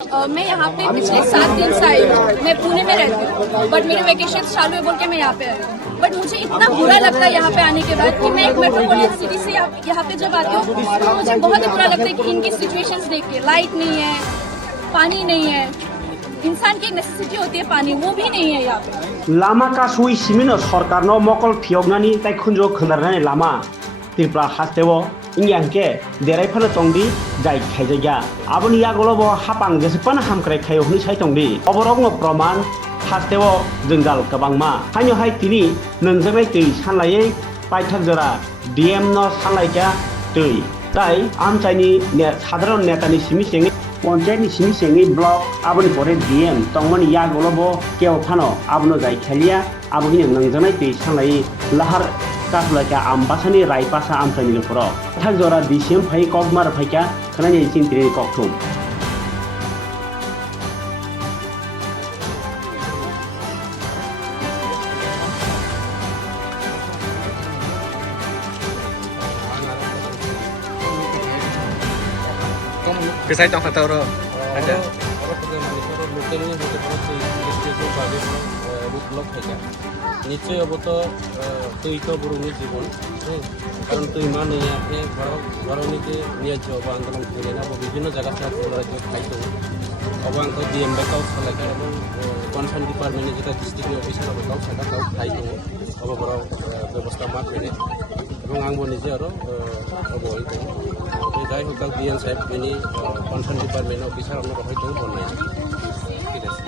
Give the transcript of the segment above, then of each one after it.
मैं यहाँ पे पिछले 7 दिन से आई हूँ। मैं पुणे में रहती हूँ, बट मेरे वेकेशन चालू है बोल के मैं यहाँ पे आई हूँ। बट मुझे इतना बुरा लगता है यहाँ पे आने के बाद कि मैं एक मेट्रोपॉलिटन सिटी से यहाँ पे जब आती हूँ तो मुझे बहुत ही बुरा लगता है कि इनकी सिचुएशंस देख के। लाइट नहीं है, पानी नहीं है, इंसान की एक नेसेसिटी होती है पानी, वो भी नहीं है यहाँ पे। लामा का सुई सिमिनो सरकार नो मकल फियोगनानी ताई खुंजो खंदारनानै लामा त्रिपुरा हास्तेव इंग्यांके देरायफानो तंगदी जाय खायजाया आबनि यागलबो हापां जेसेबां हामख्राय खायो हनि साय तंगदी अबरंग प्रमाण हास्तेव जोंजाल गोबांमा हायनो हाय तिनि नोंजोंनाय दै सानलायै पाइथाक जरा डीएम नो सानलायगा दै ताई आमचाइनि साधारण नेतानि सिमि सेंनि पंचायतनि सिमि सेंनि ब्लक आबनि परे डीएम तंगमनि यागलबो केवथानो आबनो जाय खालिया आबनि नोंजोंनाय दै सानलायै लाहार काफलाका आमबासानि रायपासा आमचाइनि नखरो थाक जरा दिसिम फाय कगमार फायका खनानि चिन्तिनि ककथुम Kesay tong hatoro ada. নিচে অবত তুই তো বুড়ি জীবন কারণ তুই মানে ঘরণীতে নিয়ে যাও বা আন্দোলন করে না বিভিন্ন জায়গা থেকে খাইতে অবাঙ্ক ডিএম বেকাও সালাইকা এবং কনসার্ন ডিপার্টমেন্টে যেটা ডিস্ট্রিক্ট অফিসার বেকাও সাকা তাও খাইতে অববর ব্যবস্থা মাত্রে এবং আংবো নিজে আরো অবহিত যাই হোক ডিএম সাহেব বেনি কনসার্ন ডিপার্টমেন্ট অফিসার আমরা হয়তো বললেন ঠিক আছে।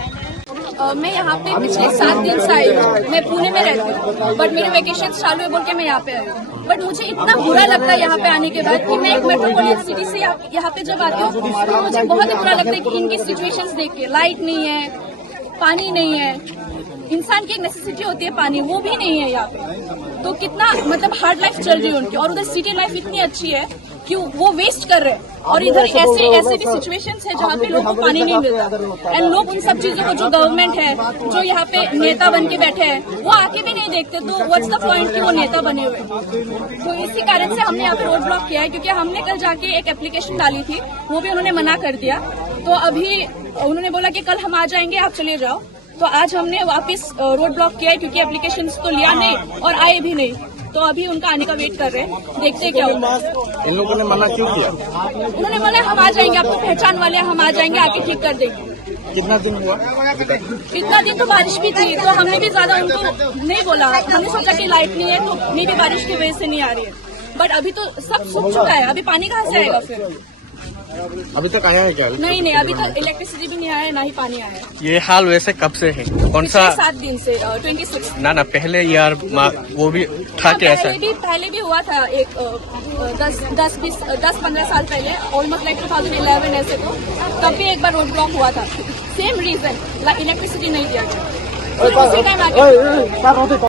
मैं यहाँ पे पिछले 7 दिन से आई हूँ। मैं पुणे में रहती हूँ, बट मेरे वेकेशन चालू है बोल के मैं यहाँ पे आई हूँ। बट मुझे इतना बुरा लगता है यहाँ पे आने के बाद कि मैं एक मेट्रोपॉलिटन सिटी से यहाँ पे जब आती हूँ तो मुझे बहुत ही बुरा लगता है कि इनकी सिचुएशंस देख के। लाइट नहीं है, पानी नहीं है, इंसान की एक नेसेसिटी होती है पानी, वो भी नहीं है यहाँ पे। तो कितना मतलब हार्ड लाइफ चल रही है उनकी, और उधर सिटी लाइफ इतनी अच्छी है कि वो वेस्ट कर रहे हैं। और इधर ऐसे भी सिचुएशंस है जहाँ पे लोगों को पानी नहीं मिलता, एंड लोग उन सब चीजों को जो गवर्नमेंट है जो यहाँ पे नेता बन के बैठे हैं वो आके भी नहीं देखते। तो व्हाट्स द पॉइंट कि वो नेता बने हुए। तो इसी कारण से हमने यहाँ पे रोड ब्लॉक किया है, क्योंकि हमने कल जाके एक एप्लीकेशन डाली थी, वो भी उन्होंने मना कर दिया। तो अभी उन्होंने बोला कि कल हम आ जाएंगे, आप चले जाओ। तो आज हमने वापस रोड ब्लॉक किया है, क्योंकि एप्लीकेशन तो लिया नहीं और आए भी नहीं। तो अभी उनका आने का वेट कर रहे हैं, देखते हैं क्या होता है। इन लोगों ने मना क्यों किया? उन्होंने बोला हम आ जाएंगे, आपको पहचान वाले हम आ जाएंगे, आके ठीक कर देंगे। कितना दिन हुआ? इतना दिन तो बारिश भी थी, तो हमने भी ज्यादा उनको नहीं बोला। हमने सोचा कि लाइट नहीं है तो मे भी बारिश की वजह से नहीं आ रही है, बट अभी तो सब सूख चुका है। अभी पानी कहाँ से आएगा फिर? अभी तक आया है क्या? नहीं, अभी तक इलेक्ट्रिसिटी भी नहीं आया है, ना ही पानी आया है। ये हाल वैसे कब से है? कौन सा? 7 दिन से 26। ना पहले यार वो भी था क्या ऐसा? पहले भी हुआ था एक 10-15 साल पहले, ऑलमोस्ट लाइक 2011 ऐसे। तो तब भी एक बार रोड ब्लॉक हुआ था, सेम रीजन, इलेक्ट्रिसिटी नहीं दिया गया। उसी टाइम आगे